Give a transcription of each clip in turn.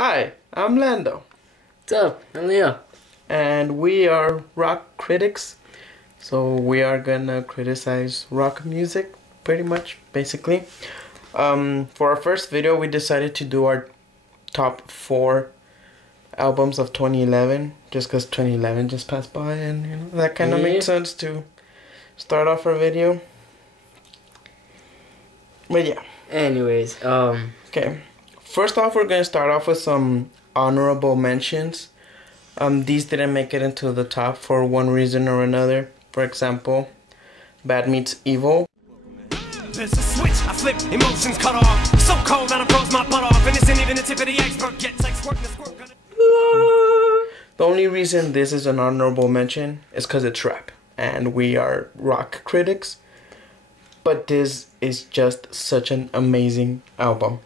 Hi, I'm Lando, What's up? I'm Leo. and we are rock critics. So we are gonna criticize rock music, pretty much, basically. For our first video, we decided to do our top 4 albums of 2011, just because 2011 just passed by, and that kind of makes sense to start off our video. But yeah. Anyways, Okay. First off, we're gonna start off with some honorable mentions. These didn't make it into the top for one reason or another. For example, Bad Meets Evil. There's a switch, I flip, emotions cut off. So cold that I froze my butt off. And this isn't even the tip of the iceberg yet. It's like squirting the squirt gun. The only reason this is an honorable mention is because it's rap. And we are rock critics. But this is just such an amazing album.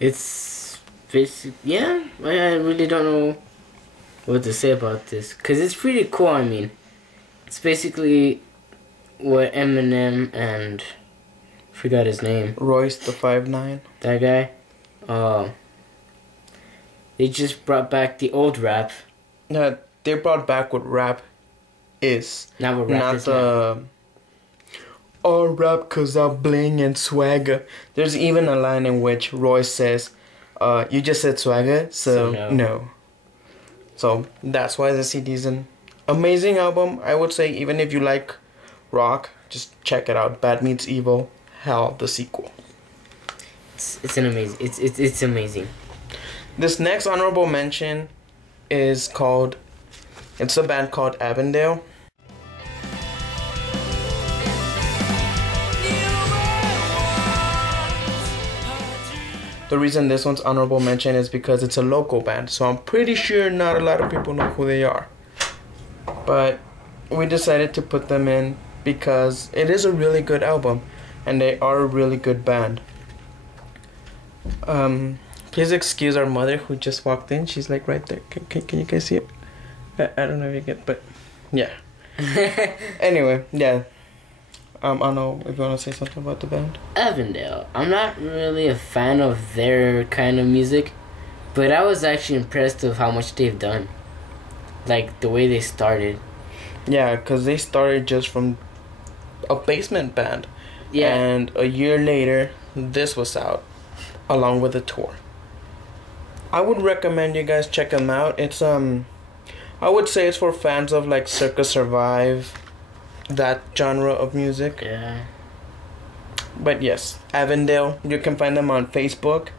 it's basic. Yeah, I really don't know what to say about this because it's pretty cool. I mean, it's basically what Eminem and forgot his name. Royce the 5'9". That guy. They just brought back the old rap. They brought back what rap is. Not what rap Not is the... now. Oh, rap cause I bling and swagger. There's even a line in which Royce says, you just said swagger, so no. So that's why the CD is an amazing album. I would say even if you like rock, just check it out. Bad Meets Evil, Hell, the sequel. It's an amazing. It's amazing. This next honorable mention is called, it's a band called Avondale. The reason this one's honorable mention is because it's a local band, so I'm pretty sure not a lot of people know who they are. But we decided to put them in because it is a really good album, and they are a really good band. Please excuse our mother who just walked in. She's like right there. Can you guys see it? I don't know if you get, but yeah. Anyway, yeah. I don't know if you want to say something about the band. Avondale. I'm not really a fan of their kind of music, but I was actually impressed with how much they've done. Like the way they started. Yeah, because they started just from a basement band. Yeah. And a year later, this was out, along with a tour. I would recommend you guys check them out. It's I would say it's for fans of like Circa Survive, that genre of music. Yeah. But yes, Avondale. You can find them on Facebook,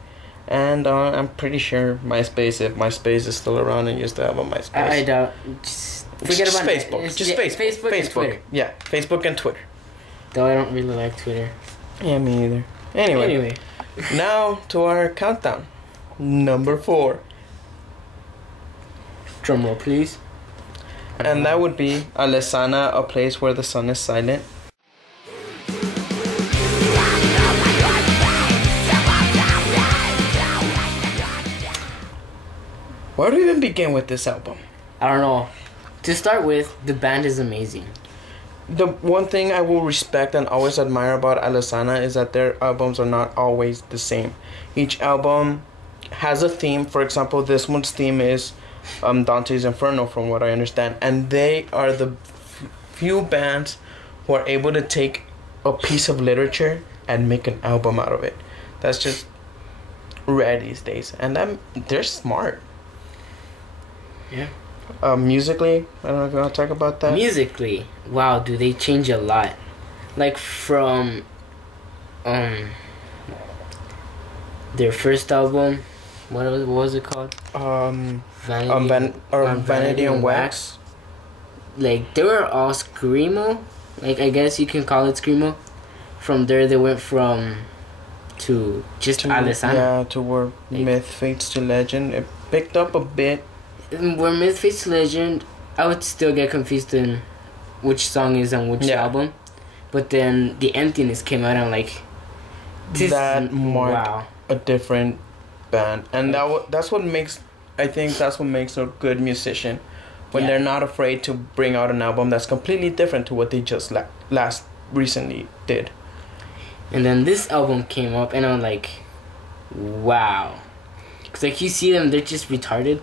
and I'm pretty sure MySpace, if MySpace is still around and you still have a MySpace. I doubt. Forget just about Facebook. it. Just Facebook. Facebook and Twitter. Yeah, Facebook and Twitter. Though I don't really like Twitter. Yeah, me either. Anyway. Now to our countdown. Number 4. Drum roll, please. And that would be Alesana, A Place Where the Sun is Silent. Where do we even begin with this album? I don't know. To start with, the band is amazing. The one thing I will respect and always admire about Alesana is that their albums are not always the same. Each album has a theme. For example, this one's theme is Dante's Inferno, from what I understand. And they are the few bands who are able to take a piece of literature and make an album out of it. That's just rare these days. And they're smart. Yeah. Musically, I don't know if you want to talk about that. Musically, wow, do they change a lot? Like from their first album, what was it called? Vanity and Wax. Like they were all screamo. Like I guess you can call it screamo. From there they went to Alesana. Yeah, to where Myth fades to legend. It picked up a bit. Where Myth fades to legend, I would still get confused in which song is on which album. But then The Emptiness came out and like that marked a different band, and that's what makes a good musician when they're not afraid to bring out an album that's completely different to what they just recently did. And then this album came up and I'm like, wow. Cause like you see them, they're just retarded,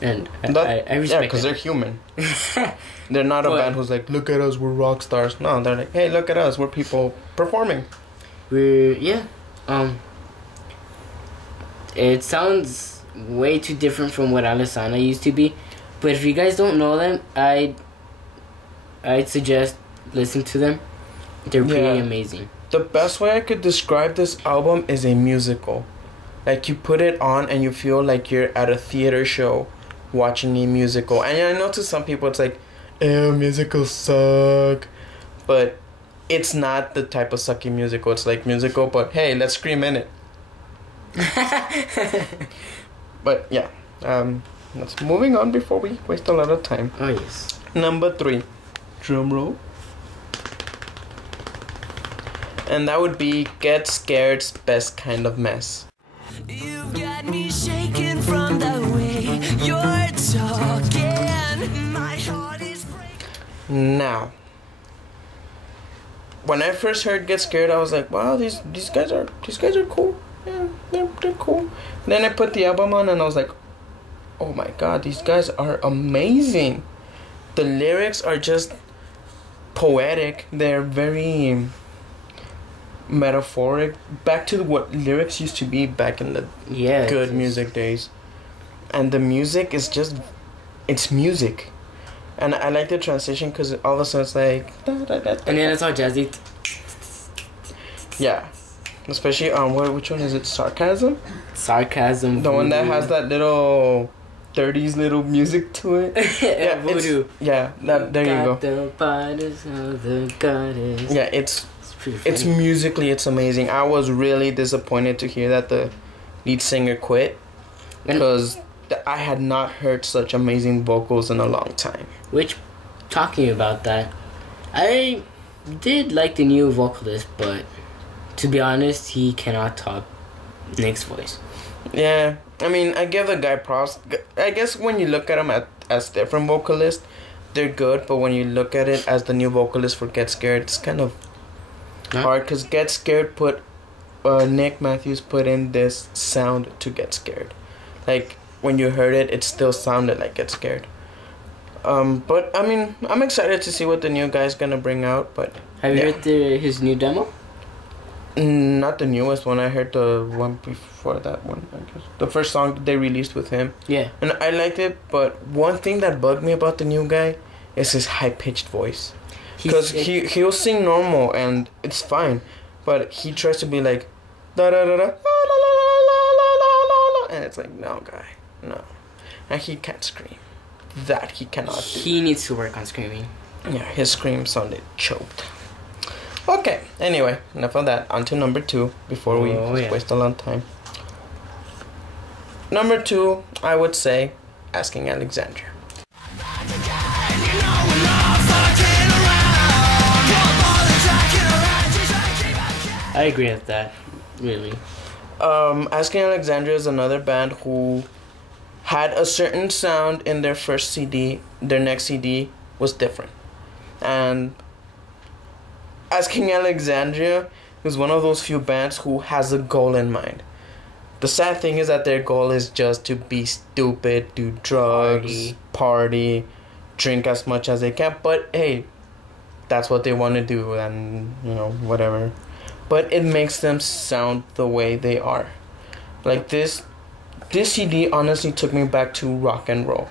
and I respect. Yeah, because they're human. They're not a But- band who's like, look at us, we're rock stars. No, they're like, hey, look at us, we're people performing. It sounds way too different from what Alesana used to be, but if you guys don't know them, I'd suggest listen to them. They're pretty Yeah. amazing. The best way I could describe this album is a musical. Like, you put it on and you feel like you're at a theater show watching a musical. And I know to some people it's like, ew, musicals suck. But it's not the type of sucky musical. It's like musical, but hey, let's scream in it. But yeah, let's moving on before we waste a lot of time. Oh yes. Number 3, drum roll. And that would be Get Scared's Best Kind of Mess. You've got me shaking from the way you're talking. My heart is breaking. Now, when I first heard Get Scared, I was like, wow, these guys are cool. Yeah, they're cool. Then I put the album on and I was like, oh my god, these guys are amazing. The lyrics are just poetic. They're very metaphoric. Back to what lyrics used to be back in the good music days. And the music is just, it's music. And I like the transition because all of a sudden it's like, And then it's all jazzy. yeah. Especially which one is it? Sarcasm? Sarcasm. The one that voodoo. has that little 30s little music to it. Yeah, voodoo. Yeah, there you go. The bodies of the goddess. Yeah, it's pretty funny. it's musically, it's amazing. I was really disappointed to hear that the lead singer quit because I had not heard such amazing vocals in a long time. Which, talking about that, I did like the new vocalist, but to be honest, he cannot top Nick's voice. Yeah, I mean, I give the guy props. I guess when you look at him as different vocalists, they're good, but when you look at it as the new vocalist for Get Scared, it's kind of hard because Get Scared Nick Matthews put in this sound to Get Scared. Like, when you heard it, it still sounded like Get Scared. But I mean, I'm excited to see what the new guy's gonna bring out. But Have you heard his new demo? Not the newest one. I heard the one before that one, I guess. The first song they released with him. Yeah. And I liked it, but one thing that bugged me about the new guy is his high-pitched voice. Because he'll sing normal and it's fine, but he tries to be like, da-da-da-da, la-la-la-la-la-la-la, and it's like, no, guy, no. And he can't scream. That he cannot do. He needs to work on screaming. Yeah, his scream sounded choked. Okay, anyway, enough of that. On to number 2 before we waste a lot of time. Number 2, I would say, Asking Alexandria. I agree with that, really. Asking Alexandria is another band who had a certain sound in their first CD. Their next CD was different. And Asking Alexandria is one of those few bands who has a goal in mind. The sad thing is that their goal is just to be stupid, do drugs, party, drink as much as they can. But hey, that's what they want to do, and you know, whatever. But it makes them sound the way they are. Like this CD honestly took me back to rock and roll.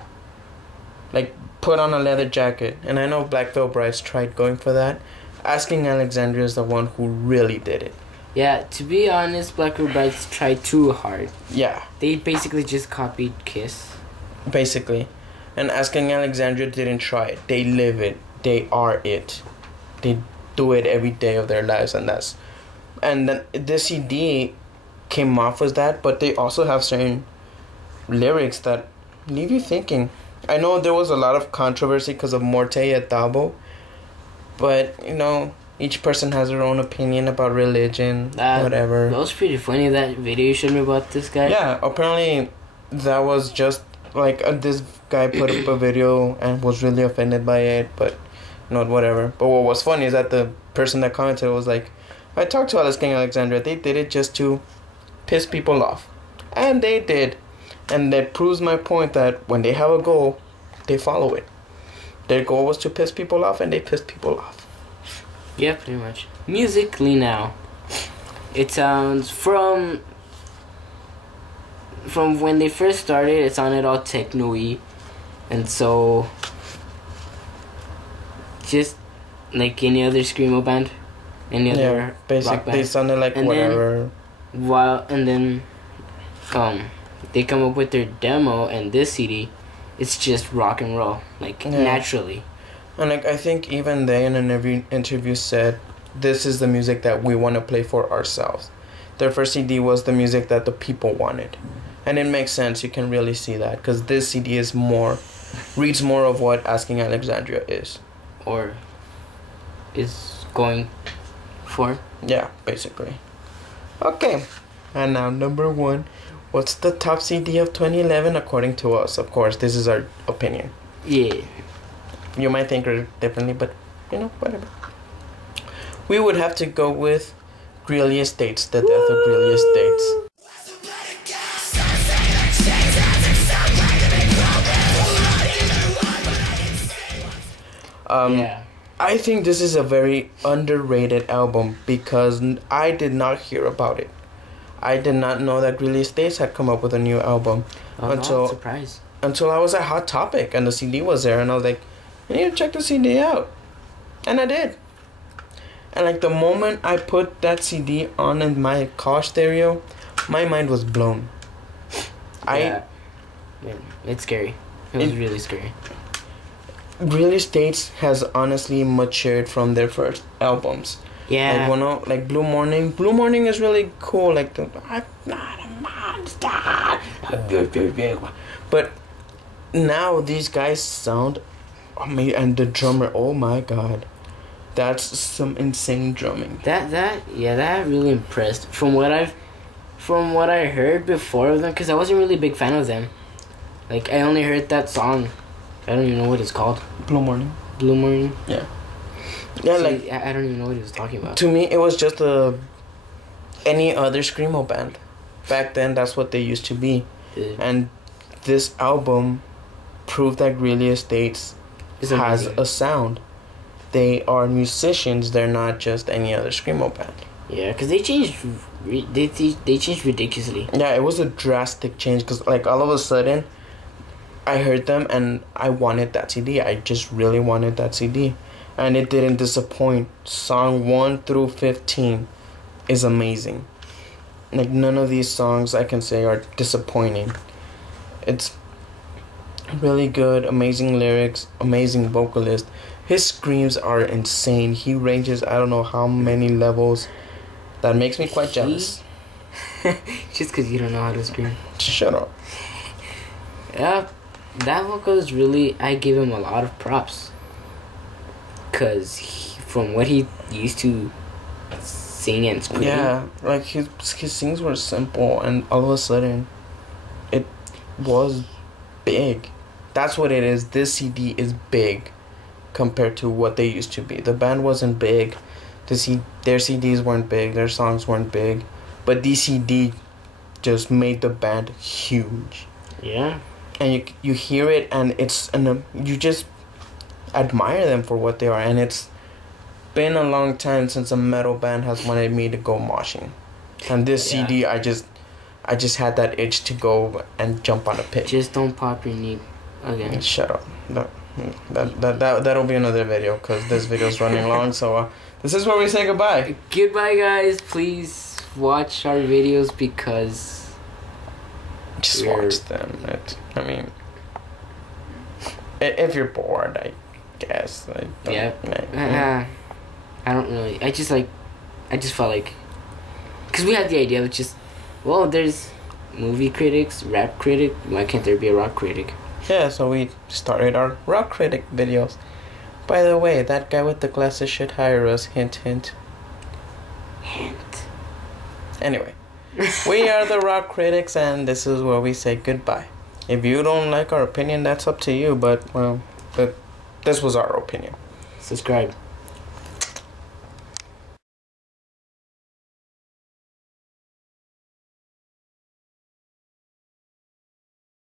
Like, put on a leather jacket. And I know Black Veil Brides tried going for that. Asking Alexandria is the one who really did it. Yeah, to be honest, Black Veil Brides tried too hard. Yeah. They basically just copied Kiss. Basically. And Asking Alexandria didn't try it. They live it. They are it. They do it every day of their lives, and then this CD came off as that, but they also have certain lyrics that leave you thinking. I know there was a lot of controversy because of Morte et Dabo, but you know, each person has their own opinion about religion, whatever. That was pretty funny, that video you showed me about this guy. Yeah, apparently that was just like this guy put up a video and was really offended by it, but not whatever. But what was funny is that the person that commented was like, I talked to Asking Alexandria. They did it just to piss people off. And they did. And that proves my point that when they have a goal, they follow it. Their goal was to piss people off, and they pissed people off. Yeah, pretty much. Musically now, it sounds from when they first started, it sounded all techno-y, and so just like any other screamo band, any other Yeah, rock basically, band. they sounded like And whatever. then they come up with their demo and this CD, it's just rock and roll, like Yeah. naturally. And like I think even they in an interview said, this is the music that we want to play for ourselves. Their first CD was the music that the people wanted. And it makes sense, you can really see that, because this CD is reads more of what Asking Alexandria is. Or is going for. Yeah, basically. Okay, and now number 1. What's the top CD of 2011 according to us? Of course, this is our opinion. Yeah. You might think differently, but whatever. We would have to go with Greeley Estates, The Death of Greeley Estates. Yeah. I think this is a very underrated album because I did not hear about it. I did not know that Greeley Estates had come up with a new album No, surprise. until I was at Hot Topic and the CD was there, and I was like, I need to check the CD out. And I did. And like the moment I put that CD on in my car stereo, my mind was blown. Yeah, it's scary. It was really scary. Greeley Estates has honestly matured from their first albums. Yeah. Like Blue Morning. Blue Morning is really cool. Like I'm not a monster. But now these guys sound amazing, and the drummer, oh my god, that's some insane drumming. That really impressed. From what I heard before of them, because I wasn't really a big fan of them. Like I only heard that song. I don't even know what it's called. Blue Morning. Blue Morning. Yeah. See, Yeah, like I don't even know what he was talking about. to me, it was just any other screamo band. Back then, that's what they used to be. Dude, And this album proved that Greeley Estates it's has amazing. a sound. They are musicians. They're not just any other screamo band. Yeah, because they changed. They changed ridiculously. Yeah, it was a drastic change because like all of a sudden, I heard them and I wanted that CD. I just really wanted that CD, and it didn't disappoint. Song 1 through 15 is amazing. Like none of these songs I can say are disappointing. It's really good, amazing lyrics, amazing vocalist. His screams are insane. He ranges I don't know how many levels. That makes me quite jealous. Just because you don't know how to scream. Shut up. Yeah, that vocalist really, I give him a lot of props. Because from what he used to sing and scream. Yeah, like his sings were simple, and all of a sudden, it was big. That's what it is. This CD is big compared to what they used to be. The band wasn't big. Their CDs weren't big. Their songs weren't big. But this CD just made the band huge. Yeah. And you hear it, and you just admire them for what they are. And it's been a long time since a metal band has wanted me to go moshing. And this Yeah. CD, I just had that itch to go and jump on a pit. Just don't pop your knee again. Shut up. That'll be another video because this video's running long. So this is where we say goodbye. Goodbye, guys. Please watch our videos because Just We're- watch them. I mean, if you're bored, I guess. I don't really. I just felt like, because we had the idea of just, well, there's movie critics, rap critic. Why can't there be a rock critic? Yeah, so we started our rock critic videos. By the way, that guy with the glasses should hire us. Hint, hint. Hint. Anyway, we are the rock critics, and this is where we say goodbye. If you don't like our opinion, that's up to you. But well, this was our opinion. Subscribe.